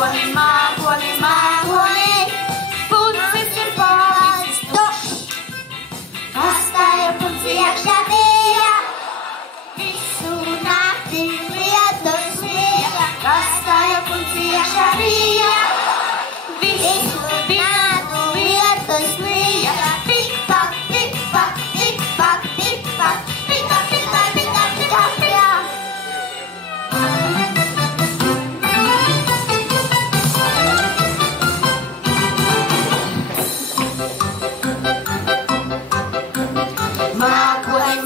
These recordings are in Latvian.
mākoni, pucis ir palicis tukšs, kas tajā puci iekšā bija, visu nakti lietus lija, kas tajā puci iekšā bija, visu dienu lietus lija, tik-pak, tik-pak, tik-pak, tik-pak, pika, pika, pika, pika, pika. Mākoni,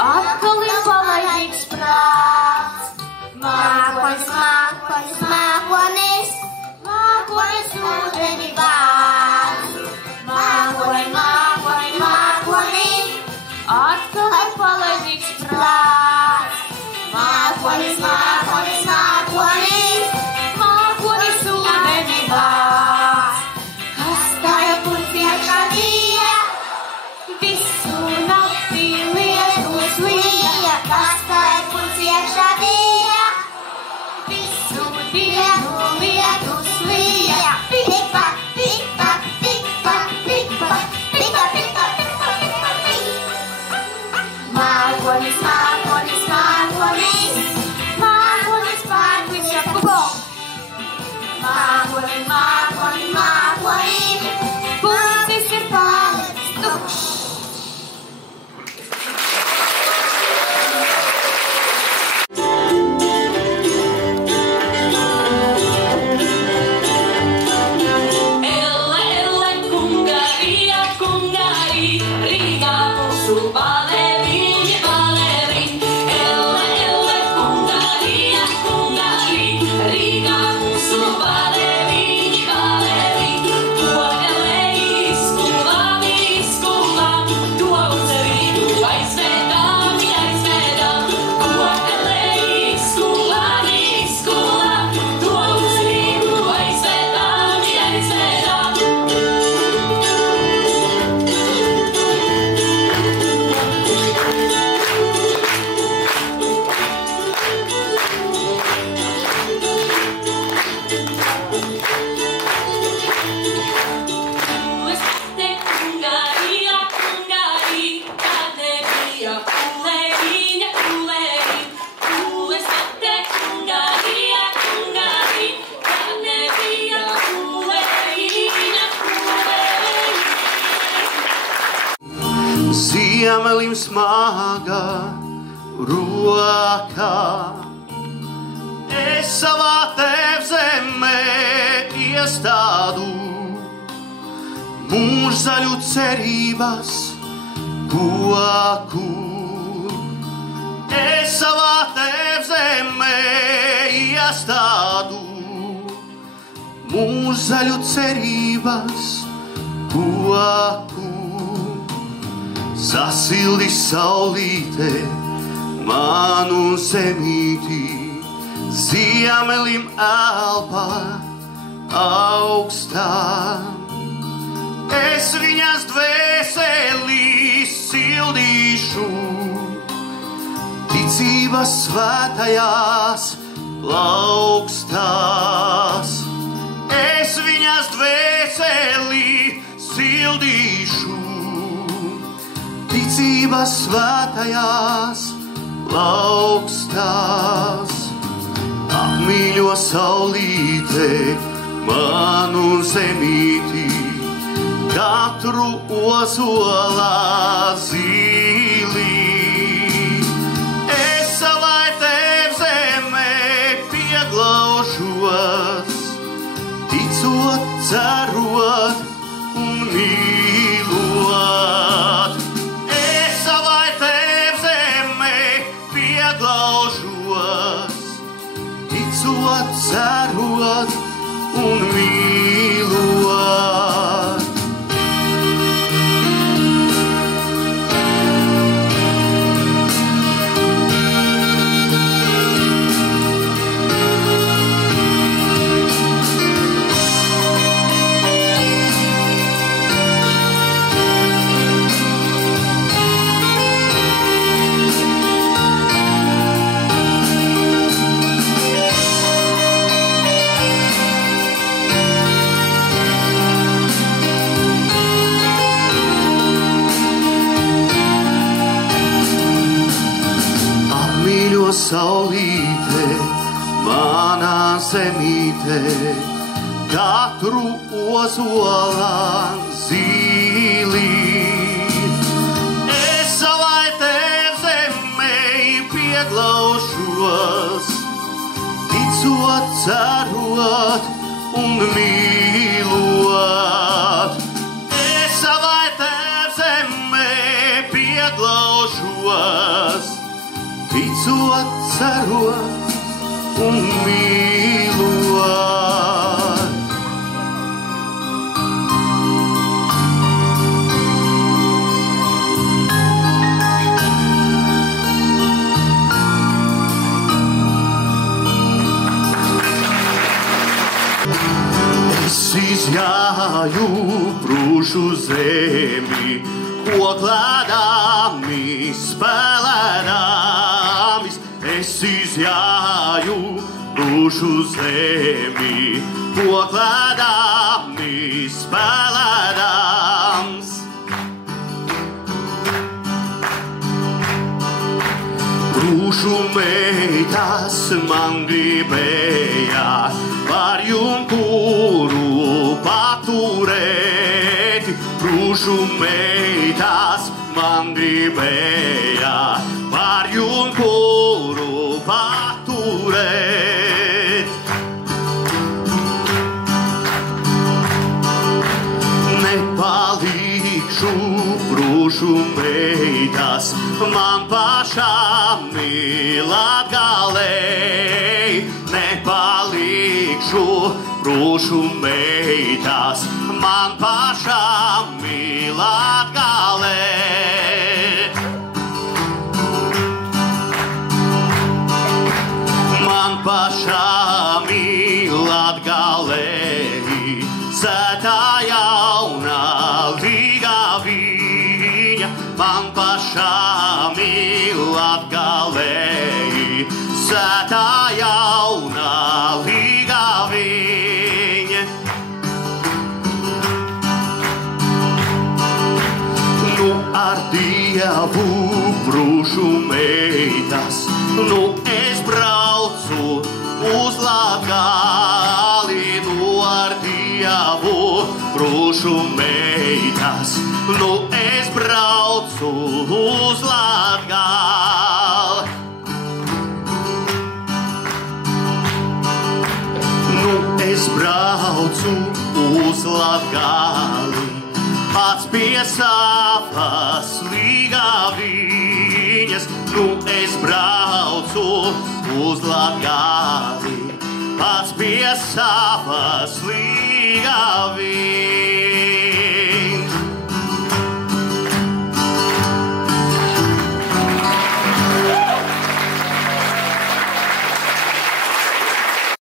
atkal ir palaidīgs prāts. Mākonis, ūdeni vāc. Mākoni, atkal ir palaidīgs prāts. Mākonis, ūdeni vāc. Kas tajā puci iekšā bija? Visu nakti lietus lija, kas tajā puci iekšā bija, visu dienu lietus lija, tik-pak, tik-pak, tik-pak, tik-pak, pika, pika, pika, pika, pika. Mākonis, pārvis jau pupo. Mākoni, pucis ir palicis tukšs. Ziemelim smaga rokā, es savā tēvzemē iestādu mūžzaļu cerības koku. Es savā tēvzemē iestādu mūžzaļu cerības koku. Sasildi saulīte manu zemīti, ziemelim elpa augstā. Es viņas dvēselī sildīšu, ticības svētajās plaukstās. Es viņas dvēselī sildīšu, ticības svētajās plaukstās. Apmīļo saulīte manu zemīti, katru ozolā zīlī. Es savai tēvzemē pieglaužos, ticot, cerot un mīlot. Es savai tēvzemē pieglaužos, ticot, cerot un mīlot. zemītē, katru ozolā zīlīt. Es savai tēvzemei pieglaušos, ticot, cerot un mīlot. Es savai tēvzemei pieglaušos, ticot, cerot un mīlot. Es izjāju brūžu zemi, koklēdami, spēlēdami. Es izjāju brūžu zemi, koklēdami, spēlēdams. Brūžu meitas man gribēja par junkuru paturēt. Brūžu meitas man gribēja par junkuru paturēt. Nepalīkšu brūžu meitas man pašām Latgalei. Nepalīkšu brūžu meitas man pašām Latgalei. Man pašām Latgalei sētā jaunā Līgaviņa. Man pašām Latgalei sētā jaunā Līgaviņa. Nu ar Dievu brūžu meitas, nu es braucu uz Latgali. Nu ar Dievu brūžu meitas, nu es braucu uz Latgali. Nu es braucu uz Latgali, pats pie savas Līgaviņas. Nu es braucu uz Latgali, pats pie savas Līgaviņas.